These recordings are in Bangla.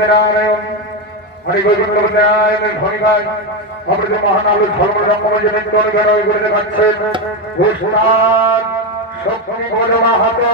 নারায়ণ হরি গোবিন্দ নারায়ণের ভূমিকায় অমৃত মহানাল ধর্মরঙ্গমজনের তরগার করে দেখাচ্ছেন ঘোষনাথ শক্তি বল মাহাতো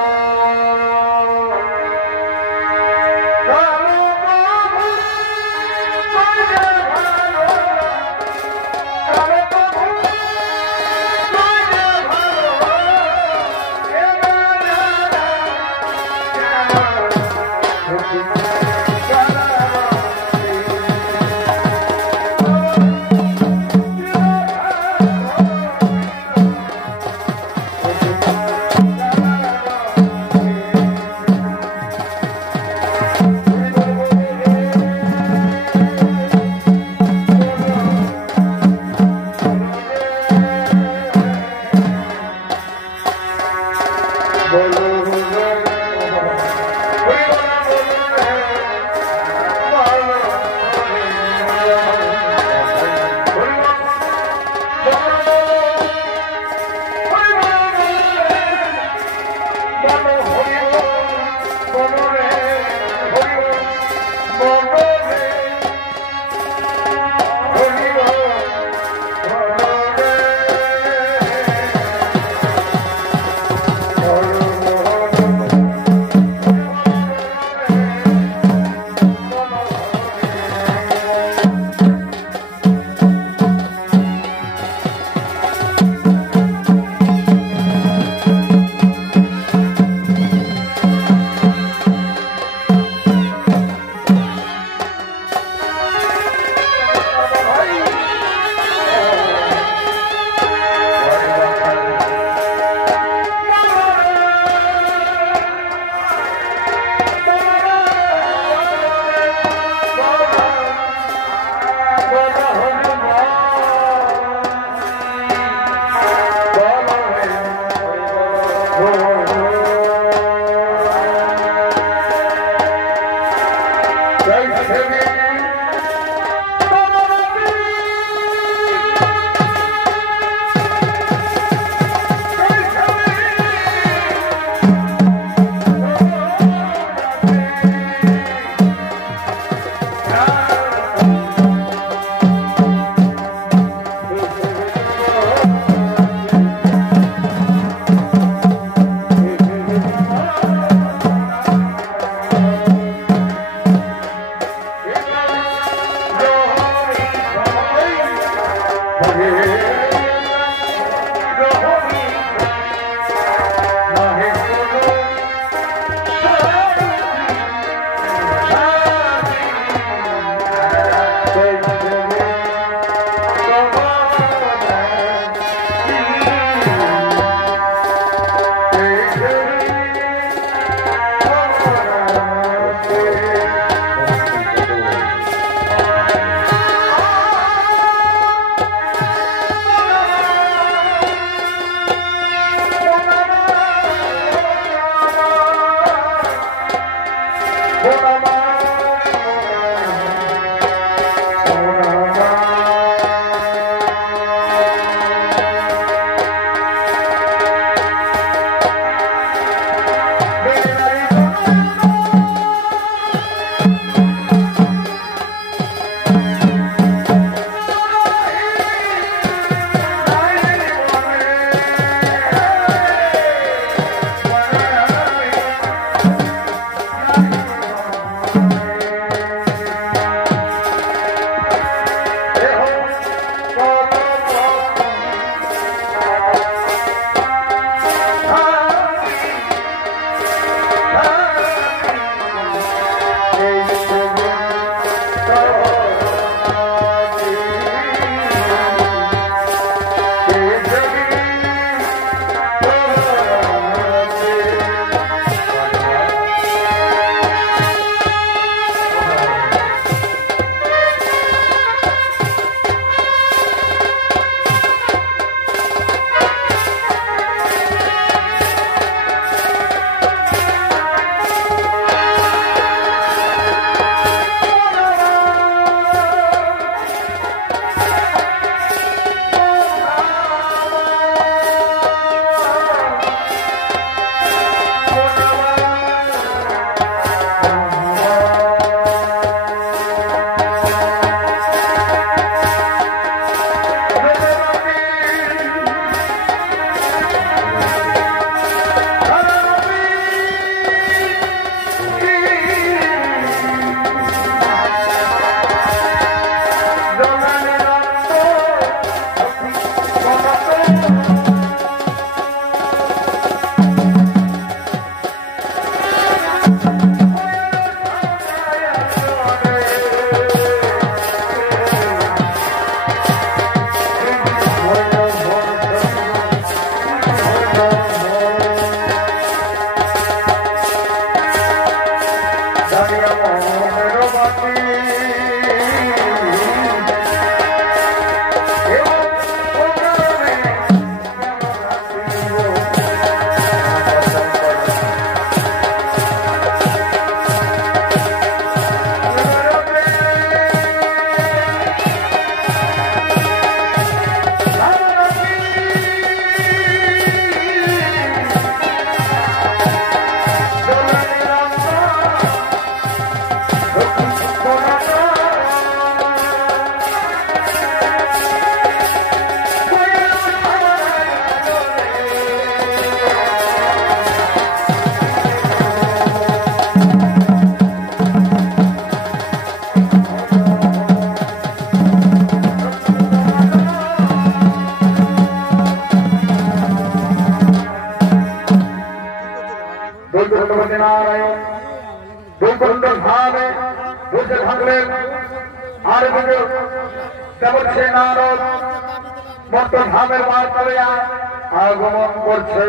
আগমন করছে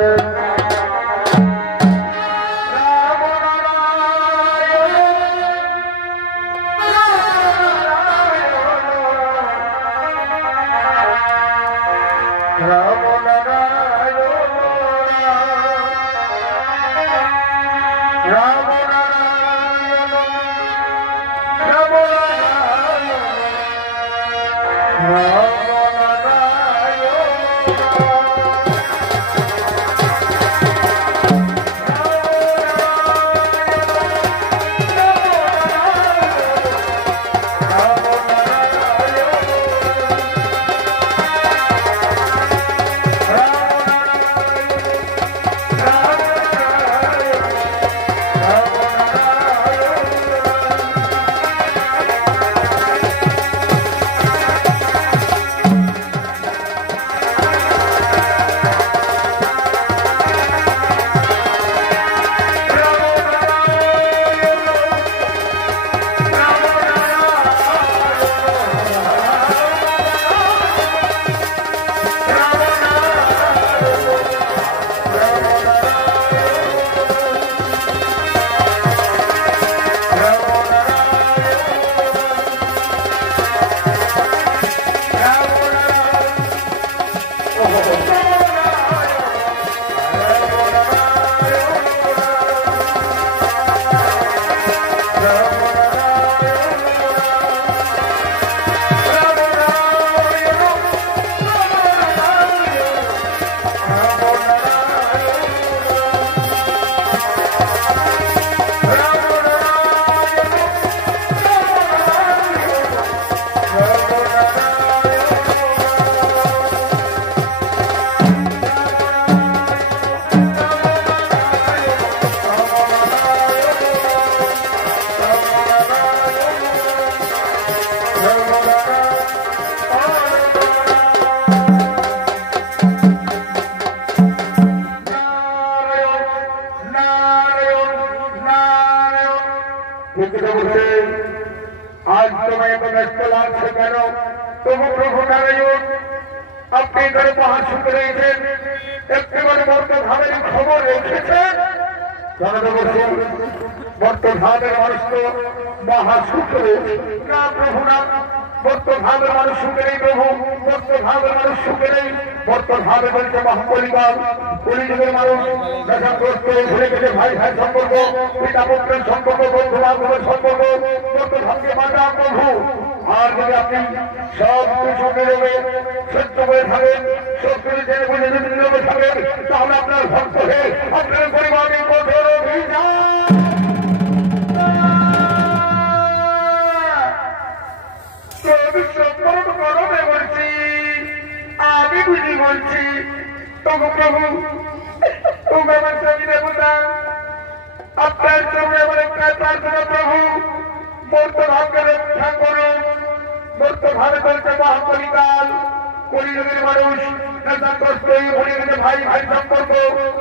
आज तुम्हें तो नष्टलाल से करो तुम प्रभु नारायण अपने घर महासुख रहे थे एक बर्त भावे खबर রেখেছে বর্ত ভাবের মানুষ তো মহাসুখ রয়েছে না প্রভু না বর্ত ভাবের মানুষ সুখে নেই প্রভু বর্ত ভাবের মানুষ সুখে নেই বর্ত ভাবে বলছে মহাপরিবার পরিযুগের মানুষ নেশাগ্রস্ত ভুলে গেছে ভাই ভাই সম্পর্ক পিতা পুত্রের সম্পর্ক বন্ধু বান্ধবের সম্পর্ক বর্ত ভাবকে বাঁচা প্রভু আর যদি আপনি সব কিছু বেরোবে সত্য করে থাকেন সব কিছু জেনে বুঝে যদি নিরবে থাকেন তাহলে আপনার ভক্ত হয়ে আপনার পরিবারের কঠোর অভিযান সম্পর্ক করবে বলছি আমি বুঝি বলছি তবু প্রভু তুমি আমার স্বামী দেবতা আপনার সামনে আমার একটা প্রার্থনা প্রভু মূর্ত ভাবকে রক্ষা করুন মূর্ত ভাবে চলছে মহাপরিকাল কলিযুগের মানুষ নেশাগ্রস্ত ভরে গেছে ভাই ভাই সম্পর্ক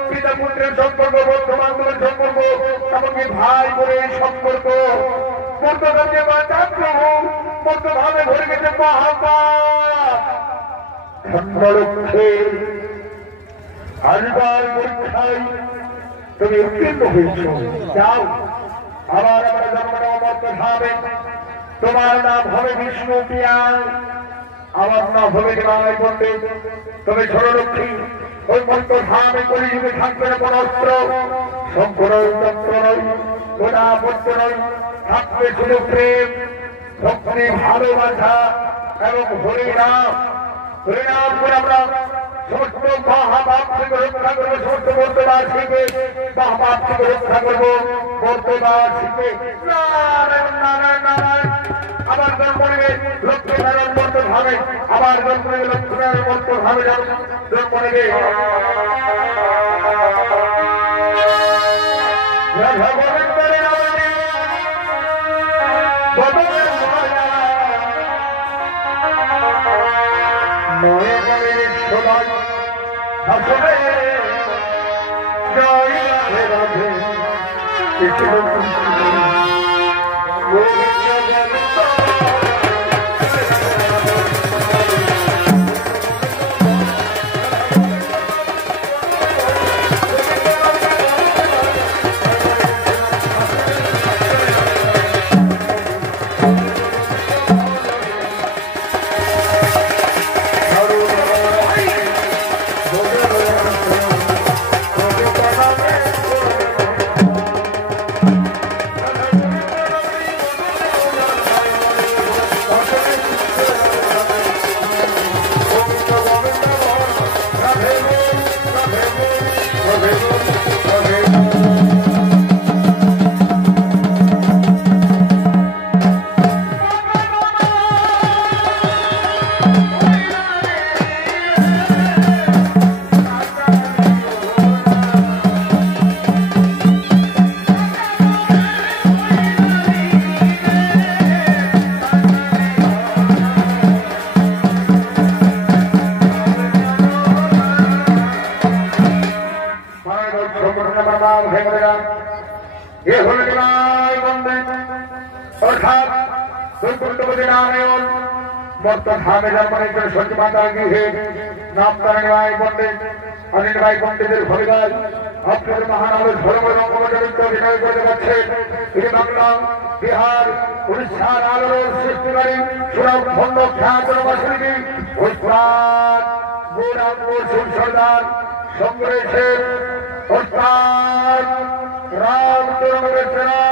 পিতা পুত্রের সম্পর্ক বন্ধু বান্ধবের সম্পর্ক এমনকি ভাই বোনের সম্পর্ক মূর্ত ভাবকে বাঁচান প্রভু মূর্ত ভাবে ভরে গেছে মহাপাপ ধর্মলক্ষ্যে হারিবার পরীক্ষায় তুমি উত্তীর্ণ হয়েছ যাও আবার আমরা জন্ম নেব মরতে হবে। তোমার নাম হবে বিষ্ণু প্রিয়া, আমার নাম হবে নিমাই পণ্ডিত। তবে ছোট লক্ষ্মী ওই মন্ত্র ধামে কলিযুগে থাকবে না কোন অস্ত্র, শঙ্খ নয়, তন্ত্র নয়, গোটা পদ্য নয়, থাকবে শুধু প্রেম, ভক্তি, ভালোবাসা এবং হরিনাম। হরিনাম করে আমরা সমস্ত মহাপাপ থেকে রক্ষা করবো, সমস্ত বর্তবাসীকে মহাপাপ থেকে রক্ষা করবো, বর্তবাসীকে নারায়ণ নারায়ণ নারায়ণ। আবার জন্ম নেবে লক্ষ্মী নারায়ণ মন্ত্র ভাবে, আবার জন্ম নেবে লক্ষ্মী নারায়ণ মন্ত্র ভাবে জন্ম নেবে। ধামে জন্মনের জন্য সত্য মাতা গৃহে নাম তারা নিমাই পণ্ডিত অনিল ভাই পণ্ডিতের ভবিকাল আপনাদের মহান আলোচ ধর্ম রঙ্গমঞ্চ অভিনয় করে যাচ্ছে। এটি বাংলা, বিহার, উড়িষ্যার আলোর সৃষ্টিকারী সুরভণ্ড খ্যাত শিল্পী ওস্তাদ গৌরাঙ্গুর সিং সর্দার, সঙ্গে রয়েছেন ওস্তাদ রামচরণ বেচরা।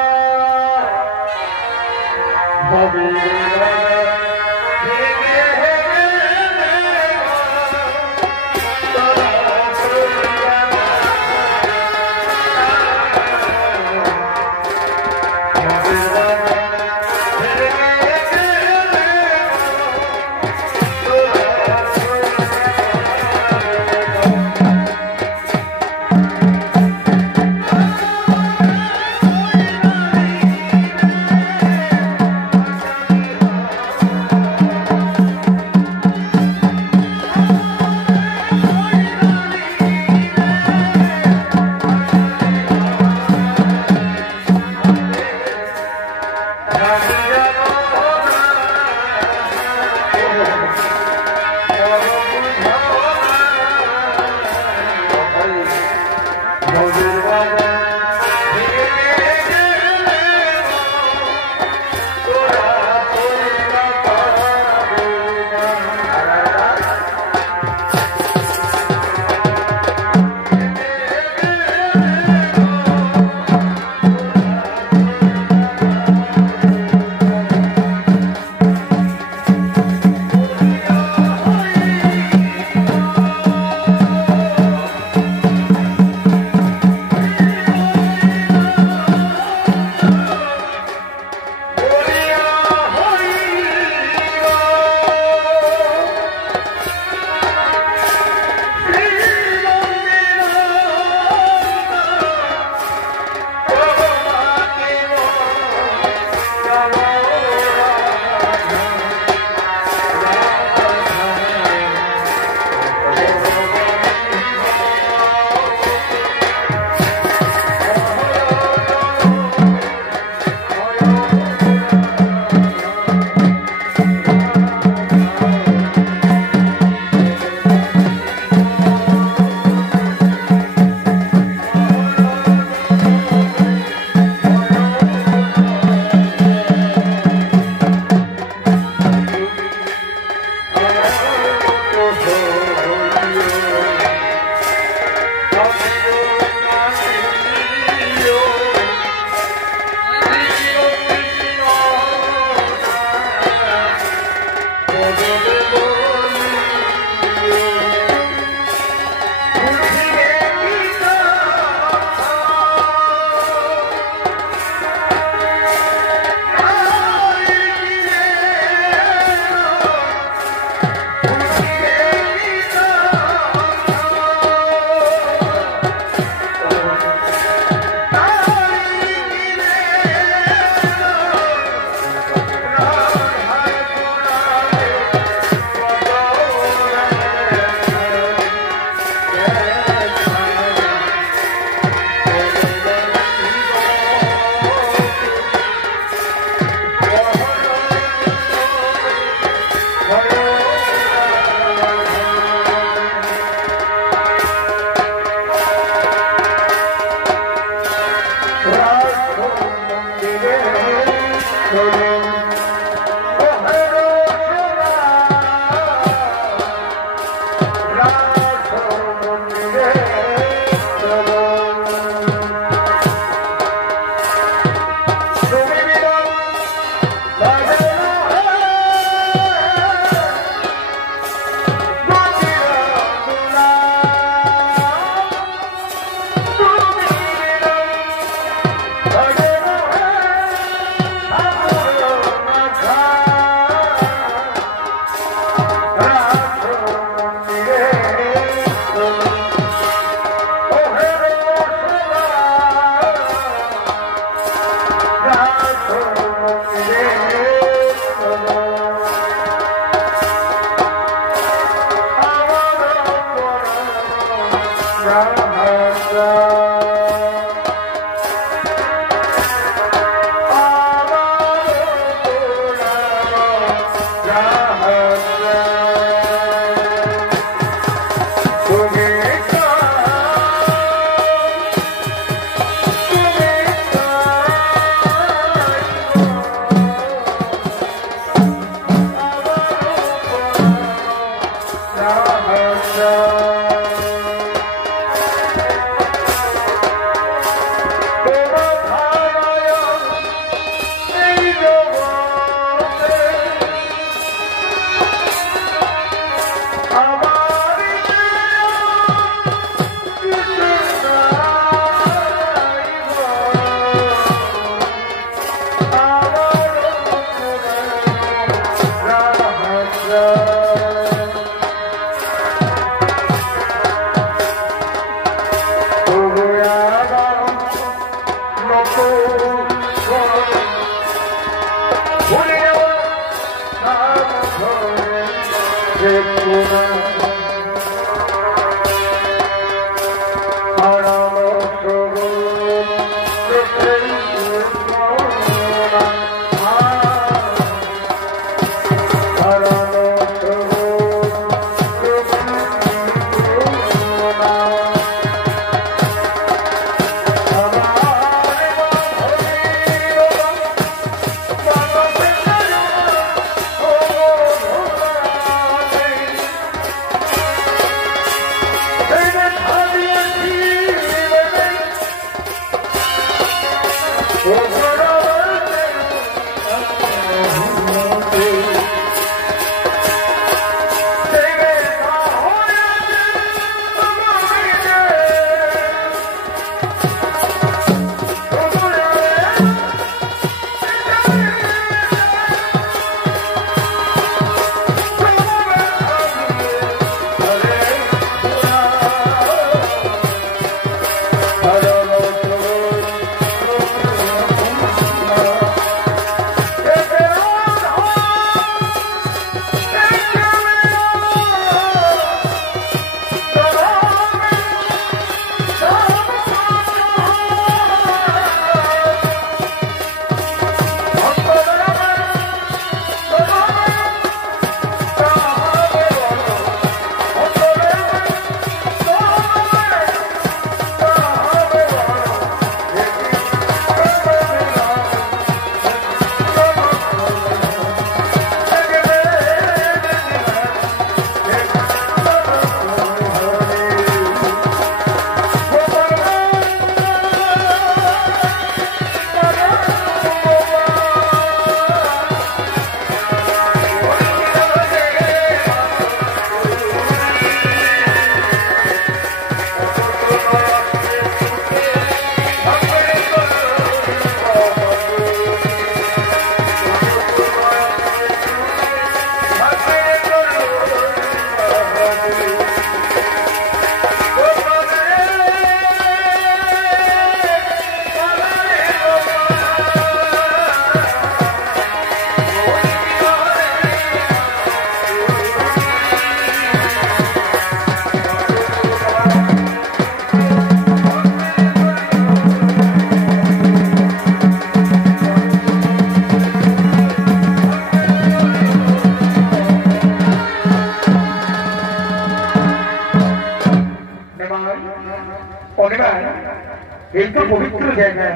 পবিত্র জায়গা,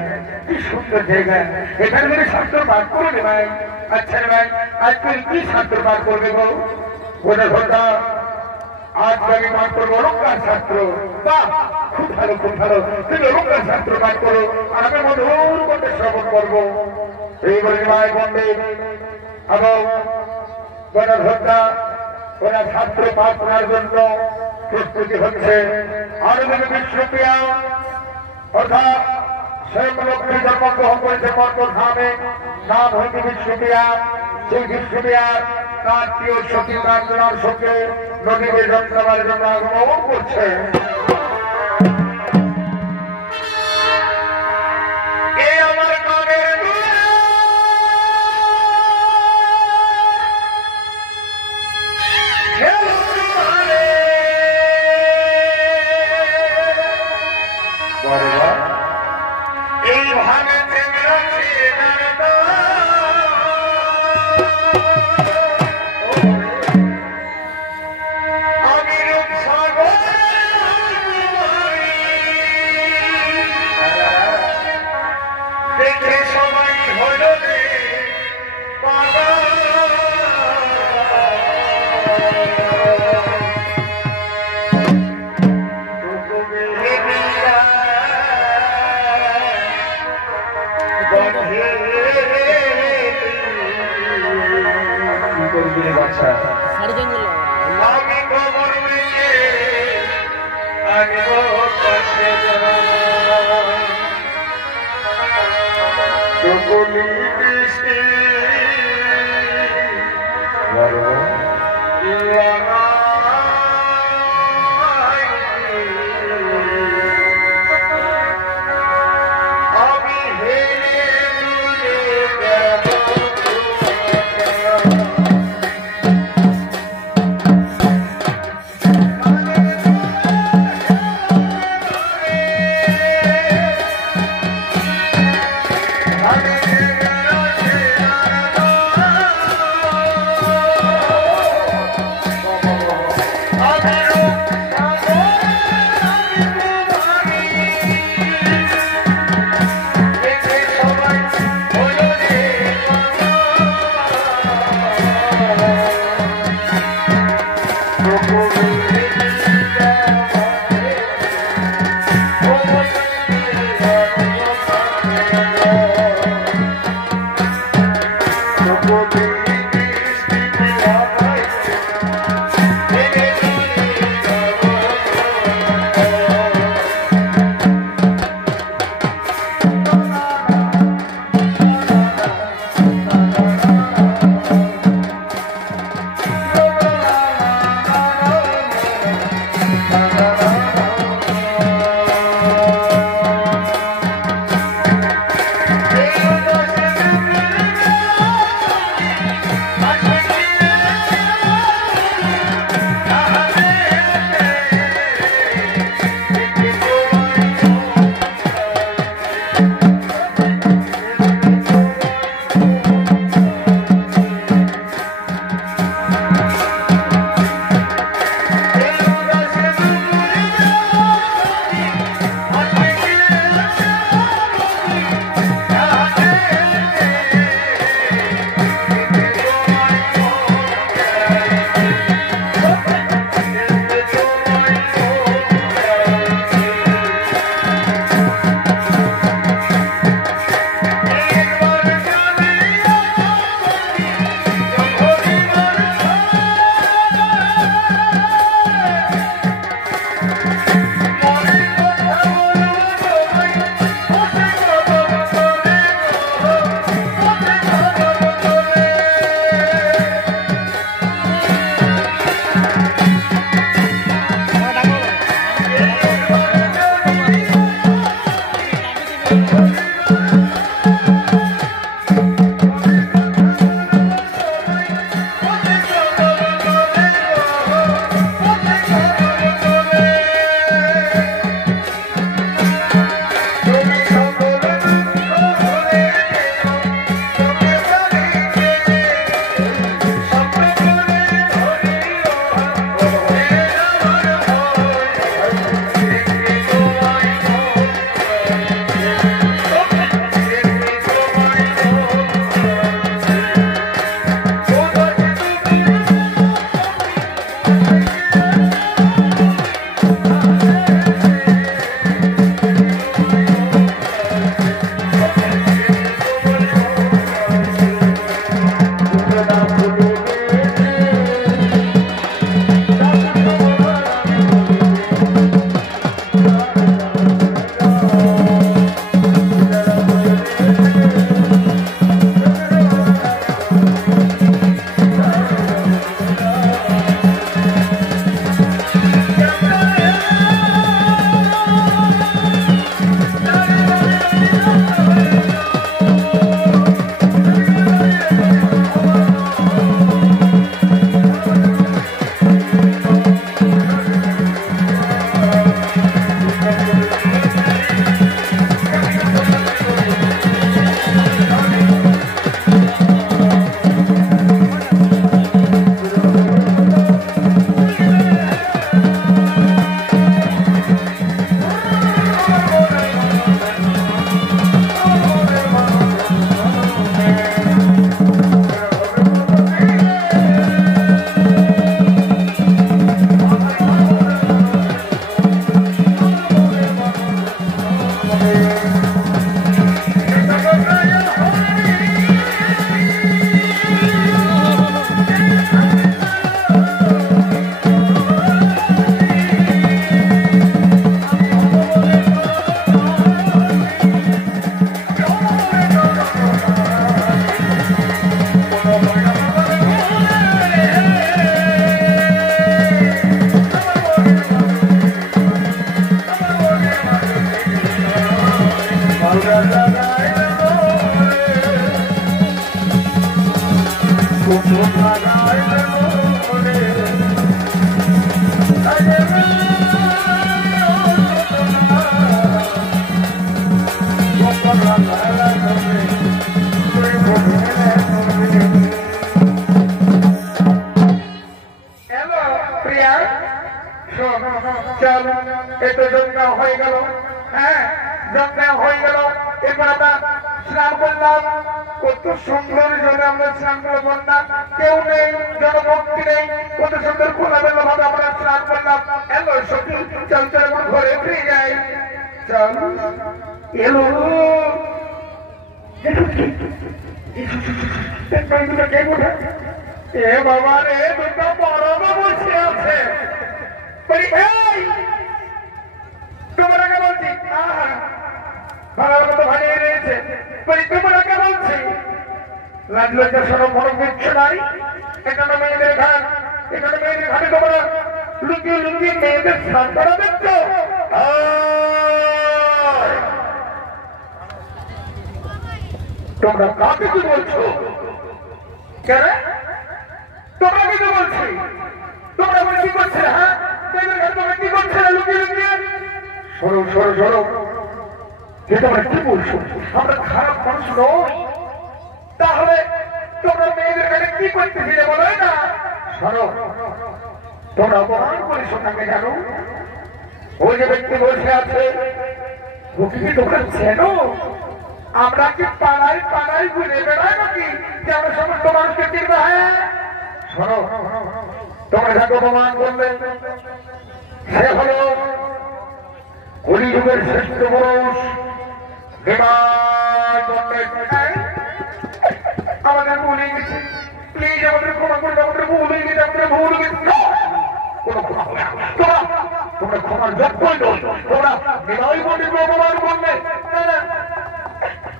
কি সুন্দর জায়গা, এখানে যদি শাস্ত্র পাঠ করবে ভাই। আচ্ছা ভাই, আজকে কি শাস্ত্র পাঠ করবে গো? ওটা ঘন্টা আজকে আমি পাঠ করবো অলঙ্কার শাস্ত্র। বাহ, খুব ভালো, খুব ভালো। তুমি অলঙ্কার শাস্ত্র পাঠ করো আর আমি মধুর মধ্যে শ্রবণ করবো। এই বলে ভাই পণ্ডিত এবং ওনার ঘন্টা ওনার শাস্ত্র পাঠ করার জন্য প্রস্তুতি হচ্ছে। আনন্দ বিশ্বপ্রিয়া অর্থাৎ স্বয়ং লক্ষ্মী জন্মগ্রহণ করেছে পর্বধামে, নাম হইতে বিশ্বপ্রিয়া। সেই বিশ্বপ্রিয়া তার প্রিয় সতী কাঞ্চনার সঙ্গে নদী বেদন করার জন্য আগমন করছে। কত সুন্দর জলে আমরা স্নান করলাম না, কেউ নেই, জনভক্তি নেই, কত সুন্দর খোলামেলা ভাবে আমরা স্নান করলাম। এলো সত্যি চল চল আমার ঘরে ফিরে যাই, চল। এলো এ বাবা রে, দুটো বড় বসে আছে। তোমার আগে বলছি ভালো মতো ভালিয়ে রয়েছে, তোমার আগে বলছি লাজ লজ্জা সরব বড় কিচ্ছু নাই। এখানে মেয়েদের ঘাট, এখানে মেয়েদের ঘাটে তোমরা লুকিয়ে লুকিয়ে মেয়েদের স্নান করা দেখছো। তোমরা কাকে কি বলছো? কেন তোমরা কিছু বলছি? তোমরা বলে কি করছে? হ্যাঁ মেয়েদের ঘাট তোমরা কি করছে লুকিয়ে লুকিয়ে? সরো সরো সরো, তোমরা কি বলছো? আমরা খারাপ মানুষ নই, তাহলে তোমরা মেয়েদের কাছে কি করতেছিলে বলো না? শোনো, তোমরা অপমান করিস তাকে, জানো ওই যে ব্যক্তি বসে আছে ওকে কি তোমরা চেনো? আমরা কি পাড়ায় পাড়ায় ঘুরে বেড়াই নাকি যে আমরা সমস্ত মানুষকে চিনবে? হ্যাঁ শোনো, তোমরা যাকে অপমান করলে সে হলো কলিযুগের শ্রেষ্ঠ পুরুষ আমাদের ভুলে গেছে। প্লিজ আমাদের ক্ষমা করবে, আমাদের ভুল হয়ে গেছে, আমাদের ভুল হয়ে গেছে। তোমরা ক্ষমার যোগ্যই নয়, তোমরা বিনয় পণ্ডিতকে অপমান করবে।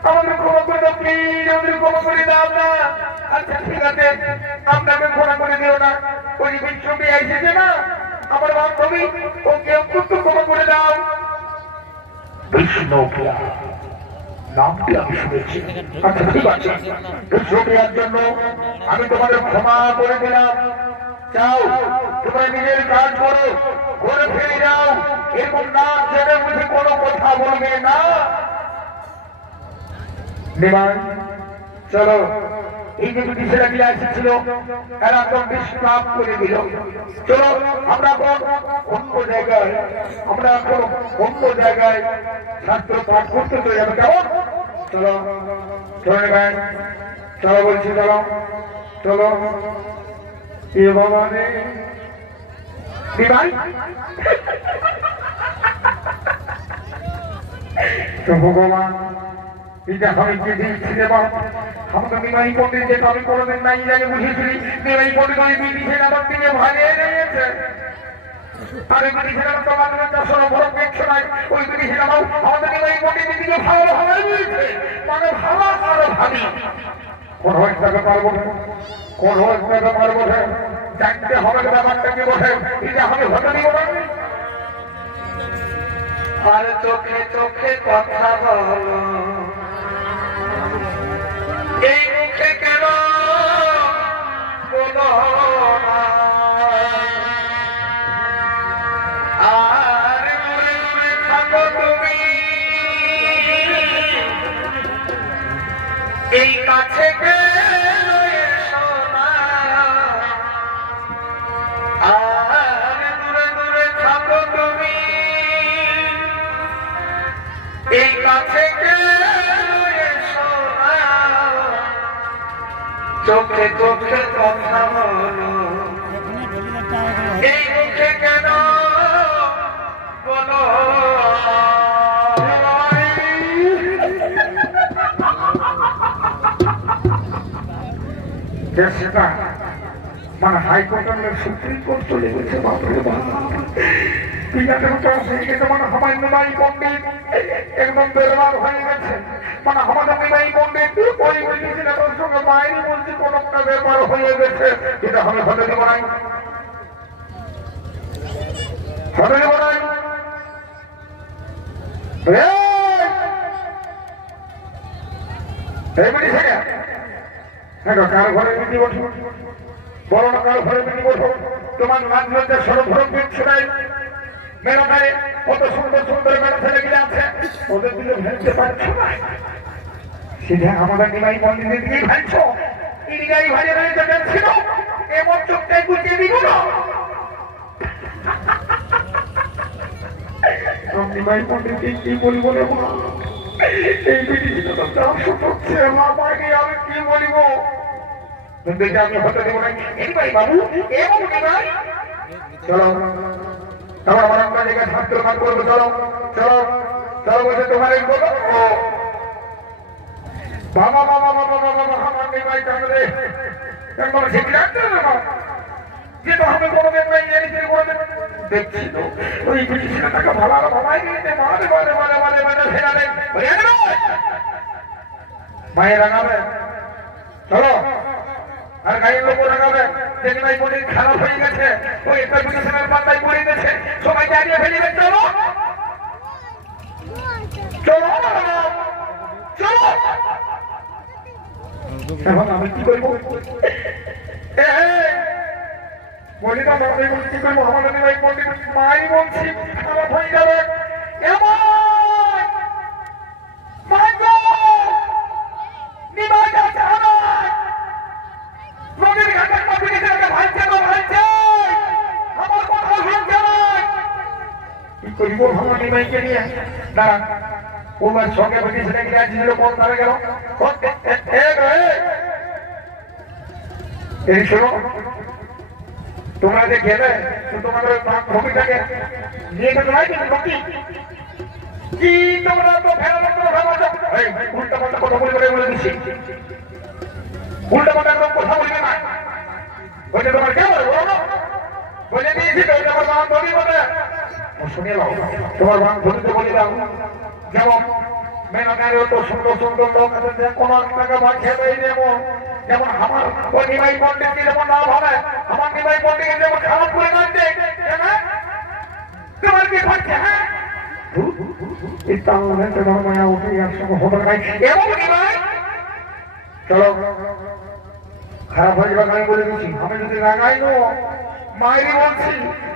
আমাদের ক্ষমা করে দাও, প্লিজ আমাদের ক্ষমা করে দাও না। আচ্ছা ঠিক আছে, আপনাকে ক্ষমা করে দিও না। ওই বিশ্বকে এসেছে না আমার বান্ধবী, ওকে অত্যন্ত ক্ষমা করে দাও। বিষ্ণুপ্রিয়া নামটি আমি শুনেছি। আচ্ছা ঠিক আছে, বিষ্ণুপ্রিয়ার জন্য আমি তোমাদের ক্ষমা করে দিলাম। যাও তোমরা নিজের কাজ করো, ঘরে ফিরে যাও। এরকম না জেনে বুঝে কোনো কথা বলবে না। বিমান চলো, এই যে ব্রিটিশেরা দিয়ে এসেছিল এরা একদম নিষ্পাপ করে দিল। চলো আমরা এখন অন্য জায়গায়, আমরা এখন অন্য জায়গায় শাস্ত্র পাঠ করতে চলে যাবে। কেমন? চলো চলে নেবেন, চলো বলছি, চলো চলো। এ বাবা রে বিমান, তো ভগবান এটা আমি যে দিচ্ছি রে বাবা। আমাকে বিবাহী পণ্ডিত যেটা আমি কোনোদিন নাই জানি বুঝেছিলি, বিবাহী পণ্ডিত আমি ব্রিটিশের আমার থেকে ভালিয়ে নিয়েছে। আরে ব্রিটিশের আমার তোমার চারশো বড় পেক্ষ নাই, ওই ব্রিটিশের আমার আমাদের বিবাহী পণ্ডিত দিকে ভালো ভালোই বলেছে, মানে ভালো আরো ভাবি। কোন হয়ে পারবো না, কোন হয়ে পারবো না, জানতে হবে ব্যাপারটা কি বসে, এটা আমি হতে দিব না। আর চোখে চোখে কথা বলো, এই মুখে কেন বলো না? আর দূরে দূরে থাকো তুমি, এই কাছে কেন এসো না? আর দূরে দূরে থাকো তুমি, এই কাছে কেন এসো না? চোখে চোখে কথা বলো, এই মুখে কেন বলো? মানে হাইকোর্টের সুপ্রিম কোর্ট চলে গেছে। বাপরে বাপ, মানে সামান্য বাই পণ্ডিত একদম বেরবার হয়ে গেছে। মানে আমাদের বিবাহী পণ্ডিত ওই ব্রিটিশের সঙ্গে বাইরে বলছে কোন একটা ব্যাপার হয়ে গেছে। এটা আমি হতে দেব নাই, হতে দেব নাই। হ্যাঁ কার ঘরে বিধি বসো বলো না কার ঘরে বিধি বসো তোমার রাজনৈতিক সর্বভরণ দিচ্ছে নাই মেলা গায়ে কত সুন্দর সুন্দর মেলা ছেলেগুলো আছে ওদের দিকে ভেঙতে পারছো না সিধা আমাদের নিমাই মন্দিরের দিকেই ভাইছো ইডিগাই ভাইয়ে রয়েছে দেখছিল এমন চোখটাই গুছিয়ে দিব না নিমাই মন্দিরকে কি বলবো রে মা এই বিটিটা তো চাপ হচ্ছে আমাকে আমি কি বলবো দেখে আমি হতে দেবো না নিমাই বাবু এমন নিমাই চলো আমার আমার আমরা জায়গায় ছাত্র মান করবো চলো চলো চলো বলছে তোমার এই বলো বাবা বাবা বাবা বাবা আমার নিমাই কামড়ে একবার ঠিক রাখতে না যে তো আমি কোনোদিন নাই জেনেছি কোনোদিন দেখছি তো ওই বিটিটা টাকা ভালো আরো ভাবাই দিয়েছে মারে মারে মারে মারে মারে ফেরা দেয় মায়ের রাগাবে চলো আর গায়ের লোক রাগাবে যে নিমাই মন্দির খারাপ হয়ে গেছে ওই একটা বিদেশের পাল্টায় পড়ে গেছে সবাই দাঁড়িয়ে ফেলিবে চলো চলো চলো এখন আমি কি করবো বলি না আমি কি করবো আমাদের নিমাই মন্দির মাই বলছি খারাপ হয়ে যাবে এমন নিমাই গাছ নদীর ঘাটের মধ্যে গেছে ভাইছে না ভাইছে আমার কথা শুনছে কি করিব আমার নিমাইকে নিয়ে দাঁড়ান ওর সঙ্গে বেটি ছেলে গিয়ে আসছিল কোন তারা গেল এই শোনো তোমরা যে গেলে তোমাদের ভূমিটাকে নিয়ে গেলে নয় কিন্তু কি তোমরা তো ফেরানোর কথা বলছো উল্টা পাল্টা কথা বলে দিচ্ছি উল্টা পাল্টা কথা বলবে না বলে তোমার কে বলবো বলে দিয়েছি তো তোমার বাবা ধরি বলে শুনে নাও তোমার বাবা ধরিতে বলে দাও যেমন মেলাকারও তো সুন্দর সুন্দর লোক আছে কোন টাকা বাঁচিয়ে দেয় যেমন যেমন আমার ওই নিমাই পন্ডিতকে যেমন নাম হবে আমার নিমাই পন্ডিতকে যেমন খারাপ করে কাটছে তোমার কি ভাবছে হ্যাঁ তোমার মায়া উঠে একসঙ্গে হবে নাই এমন নিমাই চলো খারাপ হয়ে যাবে আমি বলে দিচ্ছি আমি যদি রাগাই নো মায়েরই বলছি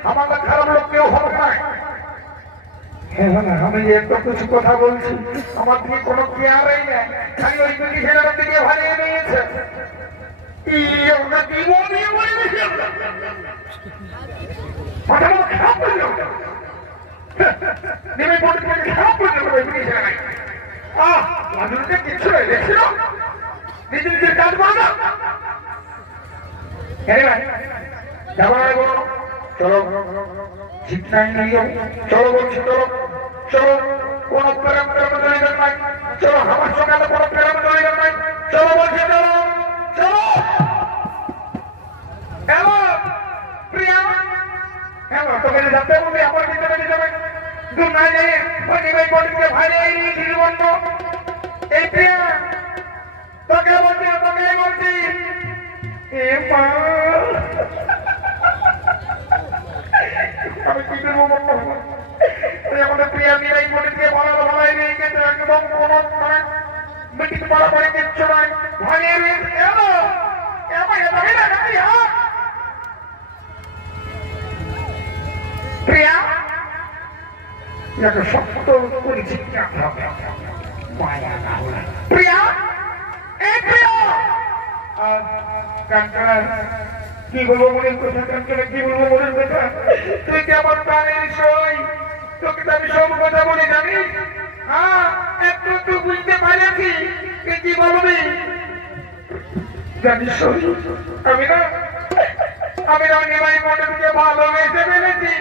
আমাদের খারাপ লোক কেউ হবে না আমি এত কিছু কথা বলছি আমার দিকে কোনো কেয়ারই নেই খালি ওই দুটি ছেলের দিকে ভালিয়ে নিয়েছে খারাপ করলো নেমে পড়ে খারাপ করলো ওই দুটি ছেলে নাই কিছু নেই দেখছিল নিজে নিজের কাজ করো না যাবো না বলো চলো ঠিক নাই নাই চলো বলছি চলো চলো কোন প্রেম প্রেম দলিবেন নাই চলো আমার সঙ্গে কোন প্রেম দলিবেন নাই চলো বলছি চলো চলো হ্যালো প্রিয়া হ্যালো তোকে যাতে বলবি আমার ভিতরে যাবে দূর না যাই ওই নিমাই পন্ডিতকে ভাইরে এই বন্ধ এই প্রিয়া তোকে বলছি এ মা আমি কি করবো আমাদের প্রিয়া নিরাই পন্ডিতকে ভালো ভালাই নিয়ে গেছে একদম কোন মিটিং করা করে কিচ্ছু নয় ভাইয়ে প্রিয়া শক্ত করেছি প্রিয়া এই প্রিয়া কি বলবো মনের কথা কাঞ্চনা কি বলবো মনের কথা তুই কি আমার প্রাণের সই তোকে তো আমি সব কথা বলে জানিস হ্যাঁ একটু একটু বুঝতে পারেছি তুই কি বলবি জানিস আমি না নিমাই মন্ডলকে ভালোবেসে ফেলেছি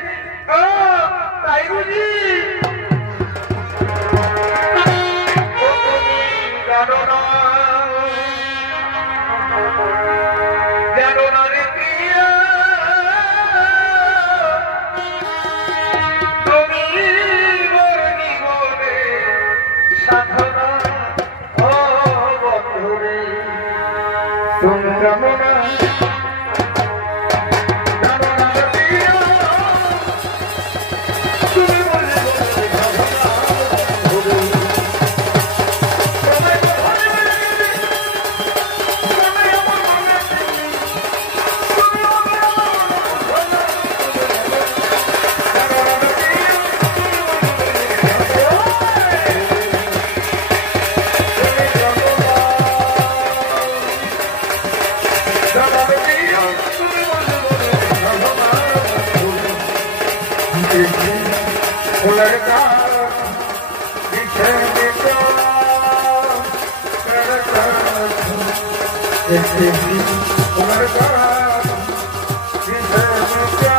ও তাই বুঝি জানো না लड़का पीछे देखो लड़का पीछे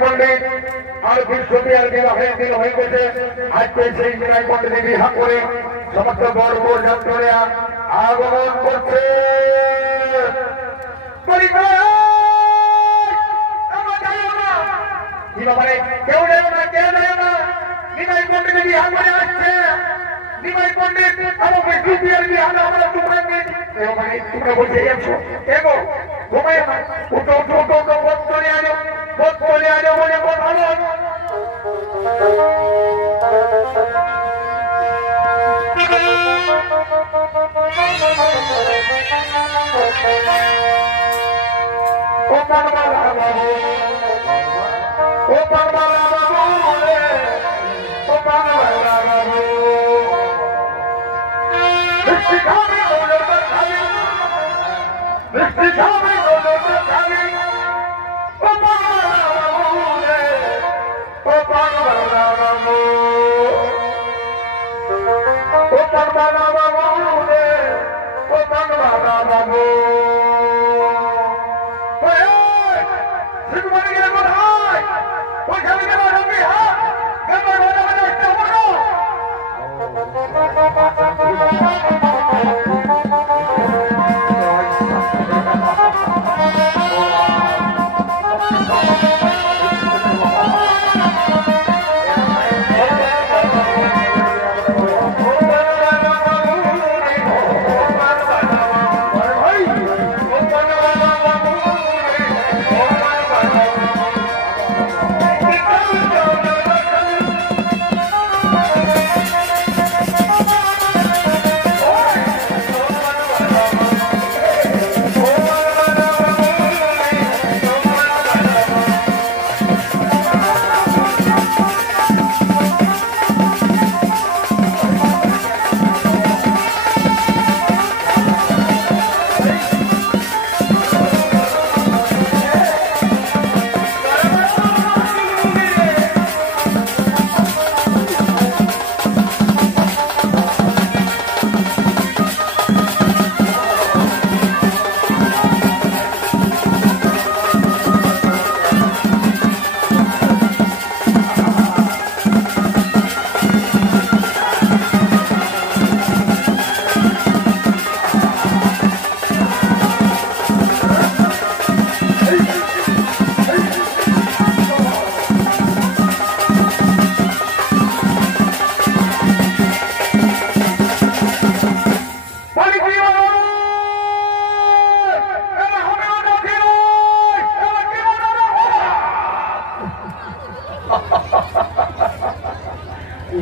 पंडित और विश्वविद्यालय दिन हो गए आज के निमाई पंडित बिहा कर समस्त बड़ बड़ जंत्रा आगमन करছে কেউ নেই না কেউ নেই না নিমাই পণ্ডিত বিহা করে আসছে নিমাই পণ্ডিত আমার বিশ্ববিদ্যালয় বিহা আমরা তোমরা তোমরা বলতে যাচ্ছ এগো ঘুমায় না উঠো উঠো উঠো উঠো বোধ চলে আনো বোধ চলে আনো বলে বোধ ভালো ও পারবালা বাবু ও পারবালা বাবু রে ও পারবালা বাবু মিষ্টি খাবে ওদের খাবে মিষ্টি খাবে ওদের খাবে ও পারবালা বাবু রে ও পারবালা বাবু ও পারবালা বাবু রে ও পারবালা বাবু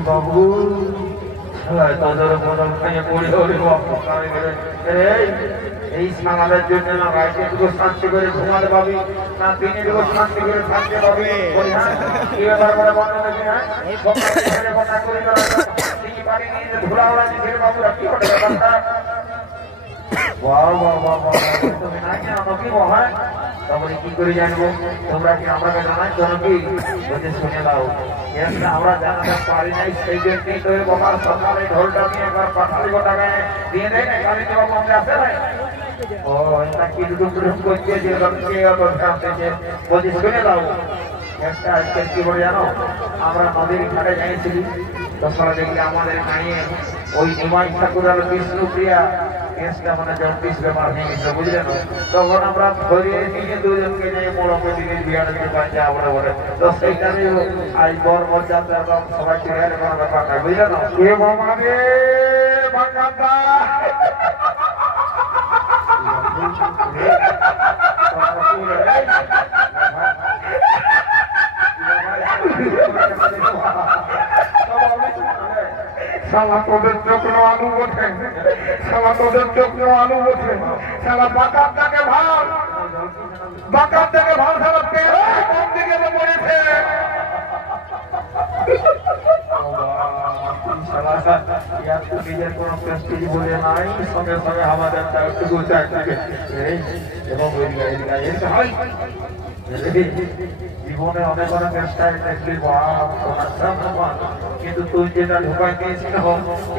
বাবু তাদের বদল খাইয়ে পড়ে এই সামাদের জন্য না রাইতে দুটো শান্তি করে ঘুমাতে পাবি না দিনে দুটো শান্তি করে থাকতে পাবি কি ব্যাপার করে বন্ধ হয়েছে হ্যাঁ কথা করে পানি নিয়ে ধুলা ওরা ছেলে বাবুরা কি করে ব্যাপারটা বাহ বাহ বাহ বাহ তুমি নাকি আমাকে মহান তারপরে কি করে জানবো তোমরা কি আমাকে জানাই জানো কি বলতে শুনে দাও আমরা জানাতে পারি নাই সেই জন্যই তো বাবার সকালে ঢোলটা নিয়ে একবার পাঠালি গোটাকে দিয়ে দেয় না কালী দেওয়া মধ্যে আসে না ও এটা কি দুটো করছে যে বলছি শুনে দাও একটা আজকে কি বলে জানো আমরা নদীর ঘাটে যাইছিলি দশরা দেখলে আমাদের গাঁয়ে ওই নিমাই ঠাকুর আর বিষ্ণুপ্রিয়া কেসটা মানে জন্ডিস ব্যাপার হয়ে গেছে বুঝলেন তখন আমরা ধরিয়ে নিয়ে দুজনকে নিয়ে মোড়াপে দিনের বিয়ার দিতে পারছি আমরা বলে তো সেইখানে আজ বর মর্যাদা এবং সবাই চলে গেলে কোনো ব্যাপার নাই বুঝলেন কে বাবা রে বাঙ্গাতা সালা তোদের চক্র আলু বসে সালা তোদের চক্র আলু বসে সালা বাকার থেকে ভাব সালা পেয়ে কোন দিকে তো পড়েছে নিজের কোনো প্রেস্টিজ বলে নাই, সঙ্গে সঙ্গে আমাদের একটু এবং জীবনে অনেক অনেক চেষ্টায় দেখলি কিন্তু তুই যেটা ঢোকাই দিয়েছিল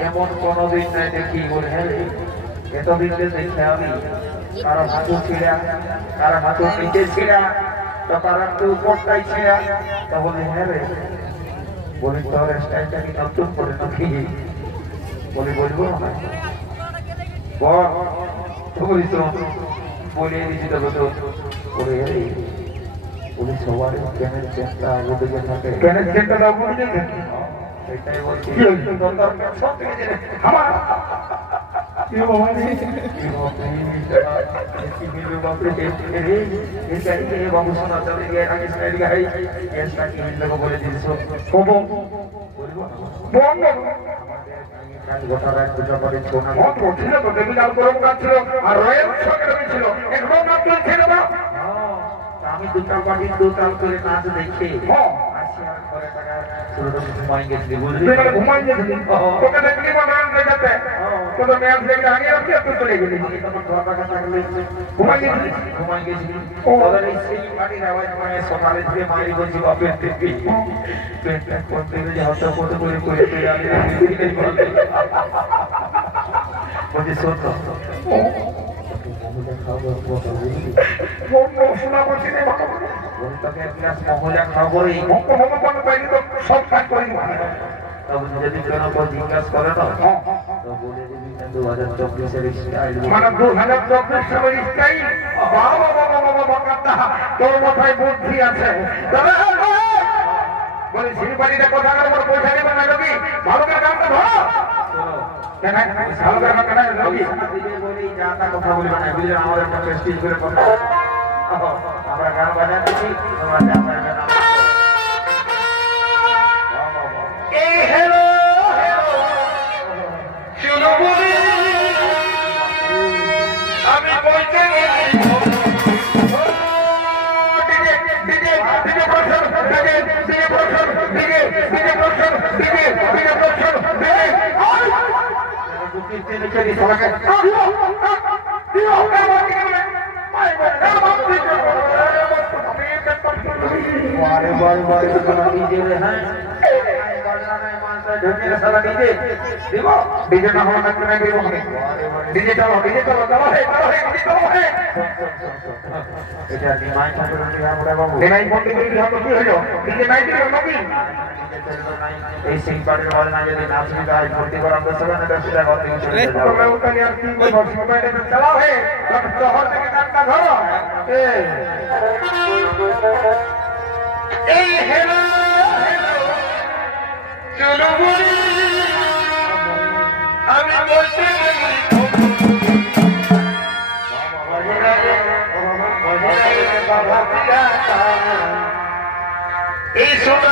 এমন কোনোদিন নাই দেখি বলে এতদিন দেখে আমি কারো হাঁটু ছিঁড়া, কারো হাঁটু নিচে ছিঁড়া, তো কারো একটু উপরটাই ছিঁড়া, তা বলে হ্যাঁ রে বলি তোর স্টাইলটা কি নতুন করে নাকি বলি বলবো বলি তো বলিয়ে দিচ্ছি তবে তো বলে বলি সবার ক্যানের চেনটা ওদিকে থাকে, ক্যানের চেনটা সেটাই বলছি আমার বাবু শোনা চলে গিয়ে বলে দিয়েছ আমি দুটাল পাটি দুটাল করে নাচ দেখে ঘুমাই গেছিলি বুঝলি, ঘুমাই গেছিলি তোকে দেখলি দেখাতে তোর ম্যাচ দেখে আগে রাখি তুই চলে গেলি ঘুমাই গেছিলি, ঘুমাই গেছিলি ওদের এই সেই পাটির আওয়াজ মানে সকালে থেকে মায়ের বলছি বাপের টিপি পেটটা করতে গেলে হত কত করে করে করে আমি বলছি সত্য মহিলা খাবো সব কাজ করি যদি জিজ্ঞাসা করে না তো বলে দিবি 2024-এর স্টাইল মানে 2024 সালের স্টাইল বাবা বাবা বাবা বাবা তোর মাথায় বুদ্ধি আছে বলে শিলবাড়িতে কথা আমার পয়সা নেবে না রবি ভালো করে কামটা ধরো কেন ভালো করে কেন রবি বলি যা তা কথা বলি না বুঝলে আমাদের একটা প্রেস্টিজ করে কথা আমরা গান বাজাচ্ছি তোমরা যা পারবে না এই হ্যালো চলো বলি আমি বলতে डीजे ना होना मैं भी डीजे चलो चलो এটা নিমাই ঠাকুর নিয়া বড় বাবু নিমাই বন্ধ করে দিলাম তো কি হলো ডীজে নাই দিল নাকি এই সিং পার্টির হল না যদি নাচ গায় ভর্তি করা তো সবাই না 10 টাকা করে চলে যাবে তোমরা ওখানে আর কি বলছো মোবাইলে চালাও হে শহর থেকে কাটটা ধরো এই হেলো চলো বলি আমি বলতে এই সোনা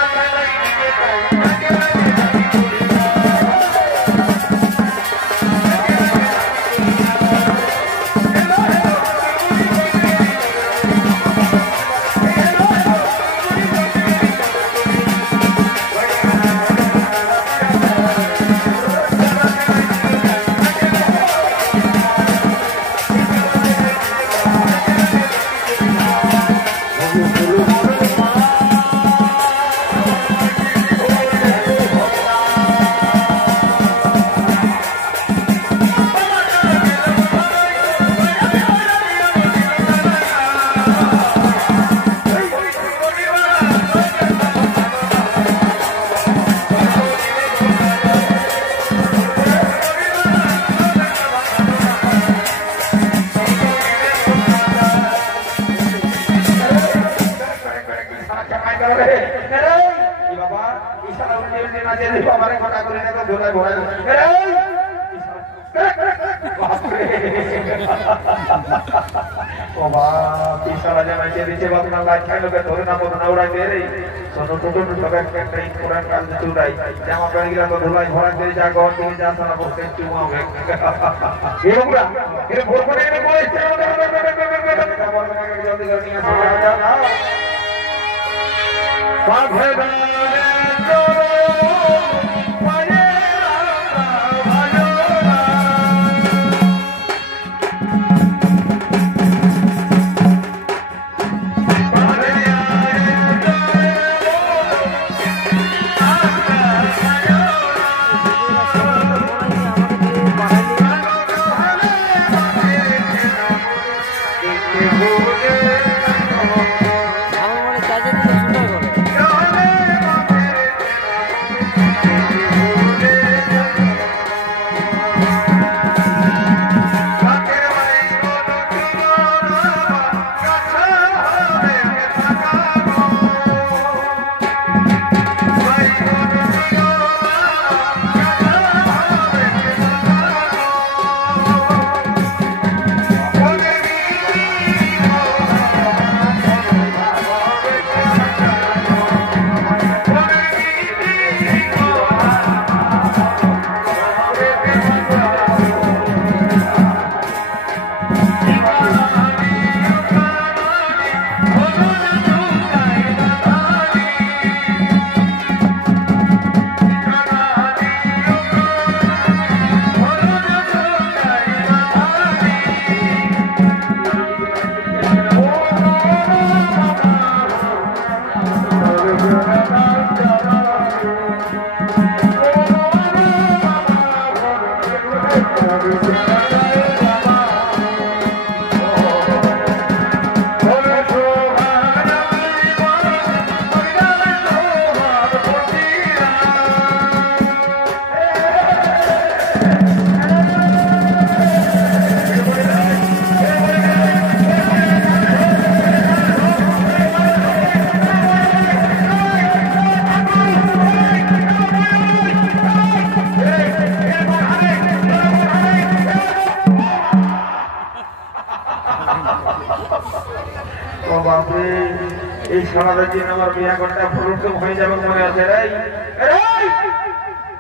সারাটা দিন আমার বিয়া ঘন্টা ফুলুটুম হয়ে যাবে মনে আছে রে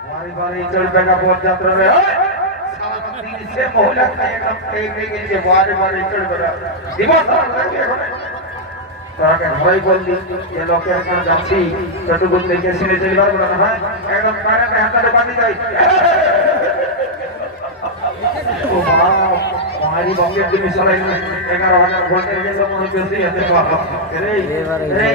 বাড়ি বাড়ি চলবে না পদযাত্রা রে সে মহিলা গেছে বাড়ি বাড়ি চলবে না দিবস তাকে ভয় বললি যে লোকের কাছে যাচ্ছি যতটুকু দেখে শুনে চলে পারবো না হয় একদম কানে হাতে বাঁধি যাই ও বাবা हमारी बॉम्बे की मिसाल है 11000 वोल्ट के जो मनो बेसी है रे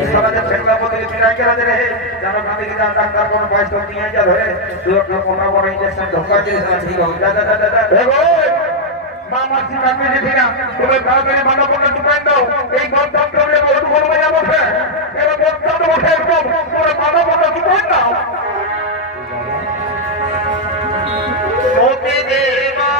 सारा जब फेंकला बोले मिला के रहे जानो कांदे की डॉक्टर को 22 तो नहीं है धरे दो कोना को इंजेक्शन धोखा के ठीक हो जा देखो मामा जी का में देखना तुम्हें गांव में बंदा को दुकान दो एक बहुत कम करे बहुत बोल में जा उठे ये बहुत कम उठे तो पूरे मामा को दुकान दो सोते देवा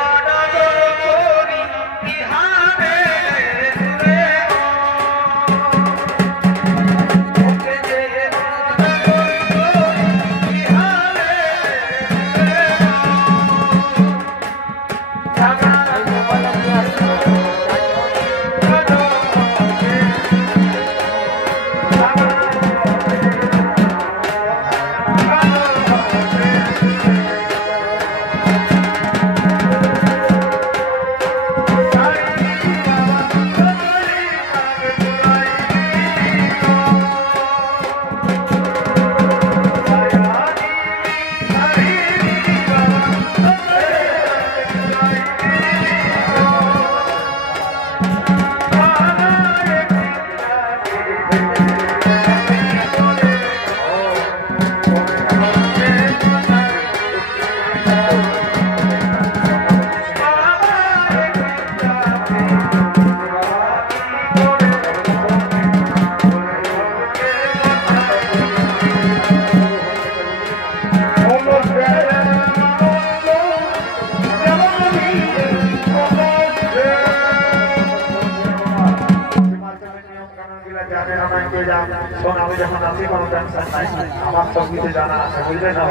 আমার সঙ্গীতে জানা আছে বুঝলে না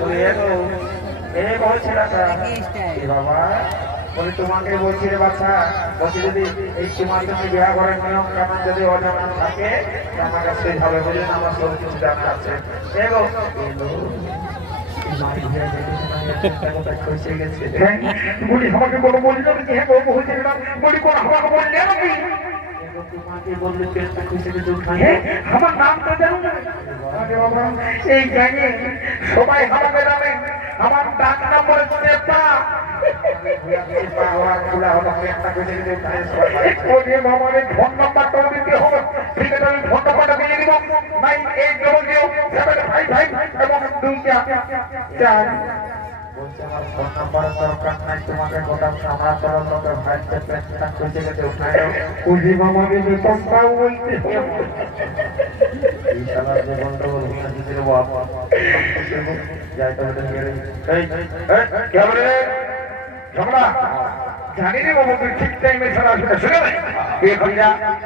বলে এই বলছিল বাবা বলে তোমাকে বলছি রে বাচ্চা বলছি যদি এই তোমার সঙ্গে বিবাহ করার নিয়ম কানুন যদি অজানা থাকে আমার কাছে হবে বুঝলে না আমার সব কিছু জানা আছে এগো আমাকে বলো বলি হ্যাঁ বলছি বলি কোন আমাকে বললে নাকি তোমাকে বললে পেটটা খুশি কিছু খাই আমার নাম তো জানো না এই জায়গায় সবাই আমাকে জানে আমার ডাক নম্বর চেপা আমার ফোন নাম্বারটা দিতে হবে ঠিক আছে আমি ফোন নাম্বারটা দিয়ে দিব 98007555 এবং 2 বলছে আমার ফোন নাম্বারের দরকার নাই তোমাকে গোটা সামরা তরল লোকের ভাইতে পেনশন খুঁজে গেছে উঠায় কুজি মামাকে বেতনটাও বলতে জানি রে বাবু তুই ঠিক টাইমে ছাড়া আসবে শুনে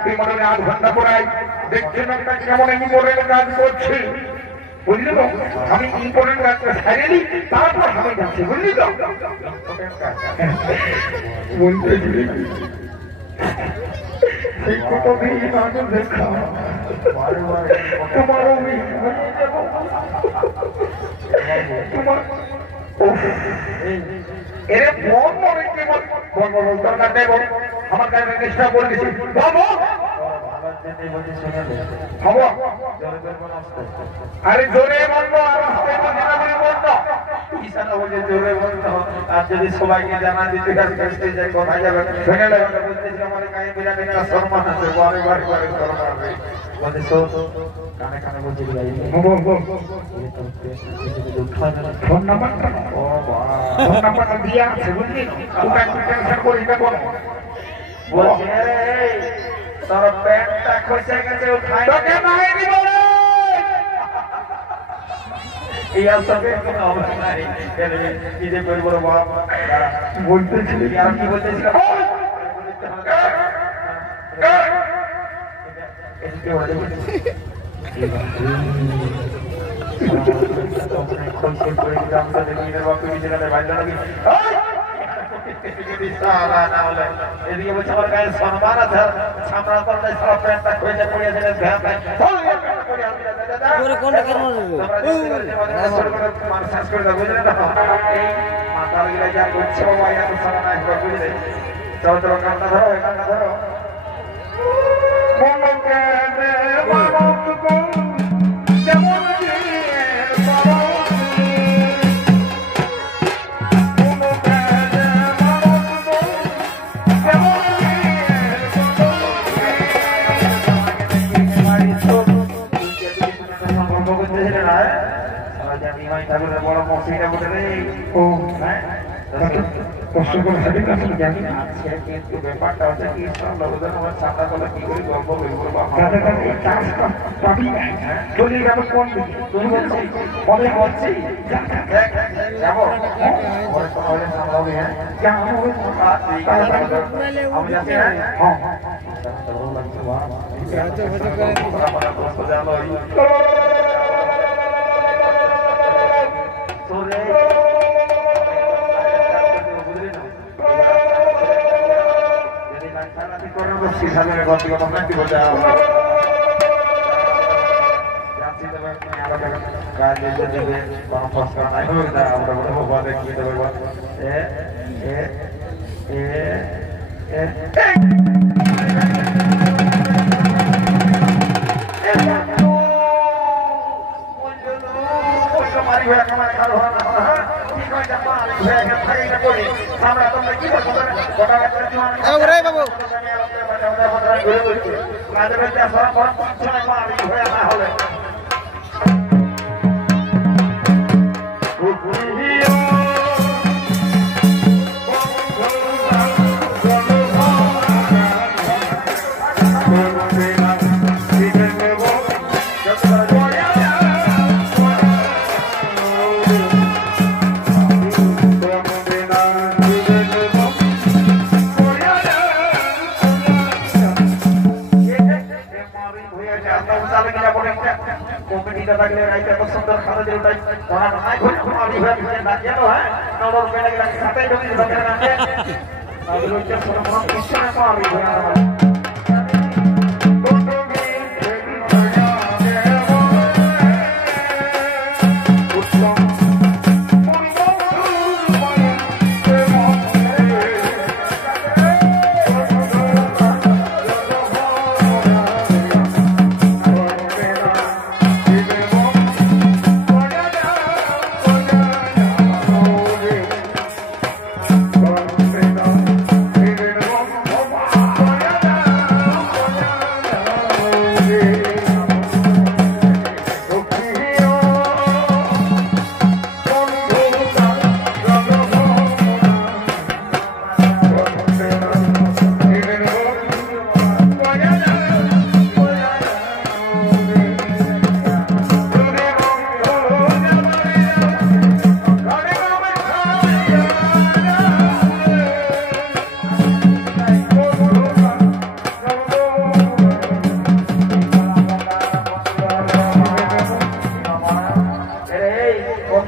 তুই মনে হয় 8 ঘন্টা পড়াই দেখছেন একটা কেমন ইম্পর্টেন্ট কাজ করছি বুঝলি তো আমি ইম্পর্টেন্ট কাজটা সারিয়ে দিই তারপর আমি যাচ্ছি বুঝলি তো বলতে সেই কত দিন আগে দেখা তোমার তোমার এরে মন মনে কি বল দরকার নেই বল আমার কাছে চেষ্টা করে দিছি বাবু আরে জোরে বলবো আর জোরে বলতো আর যদি সবাইকে জানা দিতে যায় কোথায় যাবে শুনে আমার গায়ে বিরাট একটা সম্মান আছে বারে বারে বারে বলতে কানে কানে বলছি ফোন নাম্বারটা ফোন নাম্বারটা দিয়ে আছে বুঝলি ওটা একটু টেনশন করিস না বল বলছে তোর প্যান্টটা খসে গেছে উঠাই তোকে নাই দিব রে এই আসবে কোনো অবস্থা নাই কি যে করব রে বাপ বলতেছিলি আর কি বলতেছিস এদিকে ওরে খসে পড়ে গেলাম তো দেখি রে বাপ তুমি যেখানে বাইরে লাগি এদিকে বলছে আমার গায়ে সম্মান আছে ছামড়া করলে সব প্যান্টটা খসে পড়ে গেছে ভ্যান কোনটা কেন শেষ করে দাও বুঝলে না এই মাথা গিলা যা করছে বাবা এত সারা নাই বুঝলে চলো চলো কান্না ধরো কান্না ধরো বড় মসজিদে বলে রে ও হ্যাঁ কষ্ট করে সাথে কাছে জানি না আছে কিন্তু ব্যাপারটা হচ্ছে কি লোকজন আমার সাদা করে কি করে গল্প বলবো কাছে কাছে চাষ পাবি না চলে যাবে কোন দিকে তুই বলছি বলে বলছি যাব ওরে তো ওরে সামলাবে হ্যাঁ যাব আমি যাচ্ছি হ্যাঁ হ্যাঁ শিখানোর গতি কথা নাকি বলতে যাচ্ছি তবে কাজে দেবে কোনো ফসল নাই হোক না আমরা বলবো দেখিয়ে দেবো মারি হয়ে আমার খালো বাবু কমিটিটা থাকলে রাইতে এত সুন্দর খাওয়া যায় ওটাই ওরা নাই করে আমি ভাই না কেন হ্যাঁ নরম পেলে গেলে সাথে ঢুকে দিতে পারে না তাহলে ওই যে সব কোনো কিছু না পারি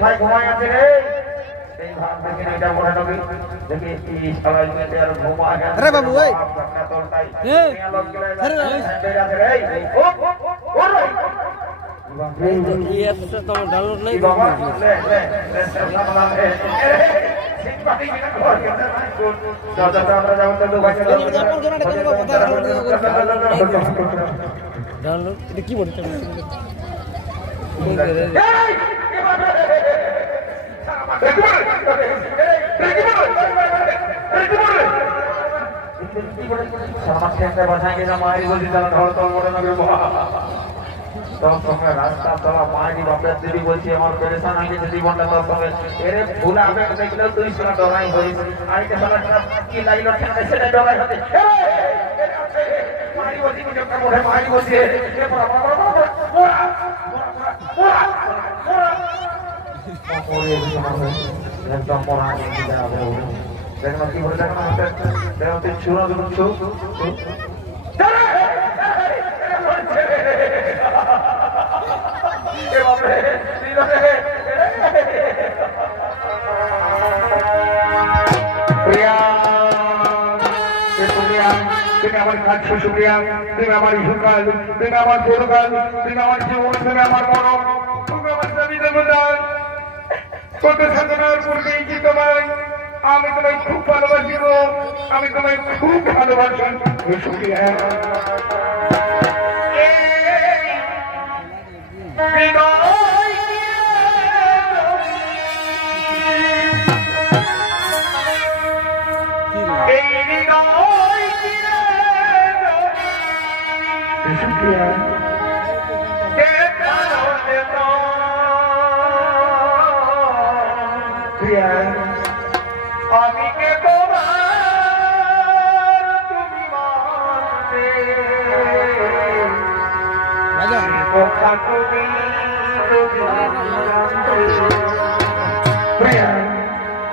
কোথায় ঘুমায় আছে রে এই ভাব দেখে এটা মনে হবে দেখি কি সবাই মিলে আর ঘুমায় আরে বাবু ওই এই আরে এই অ্যাপটা তো ডাউনলোড নাই বাবা লে সিম্পাথি কিনা ঘর কেন দাদা আমরা যাও তো ভাই ডাউনলোড এটা কি বলতে রাস্তা চলা মায়ের বাপের দিদি বলছি আমার পেরেশান হয়ে গেছে জীবনটা তোর সঙ্গে এরে ভুল আগে দেখলেও তুই সেটা ডরাই হইস আইতে সালা কি লাগলো সেটা ডরাই হতে মারি বলছি মুঝে মোড়ে মারি বলছি একদম মরা দেখো কি বলে দেখো দেখো তুই ছুড়ো ছু তুমি আমার কাজ শুক্রিয়া তুমি আমার ইসুকাল তুমি আমার দোরকাল তুমি আমার জীবন তুমি আমার মরম তুমি আমার স্বামী দেবতা কত সাধনার পূর্বে কি তোমায় আমি তোমায় খুব ভালোবাসি গো আমি তোমায় খুব ভালোবাসি শুক্রিয়া আমি কে তোমার তুমি মানতে কথা তুমি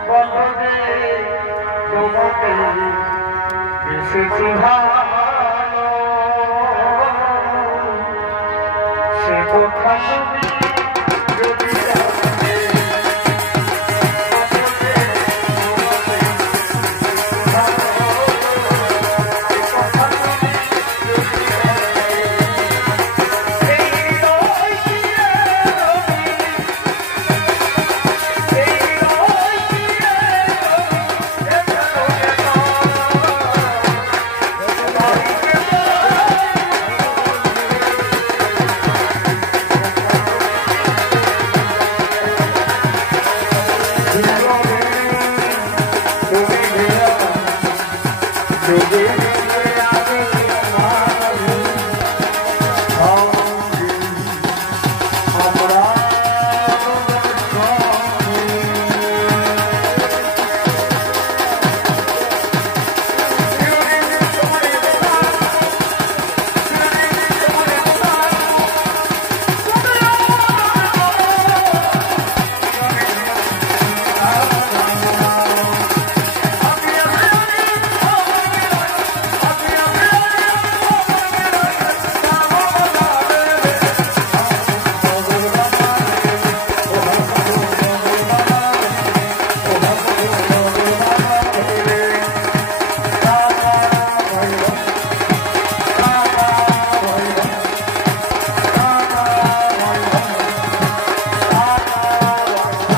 বলবে তোমাকে বেশি ভালো সে কথা তুমি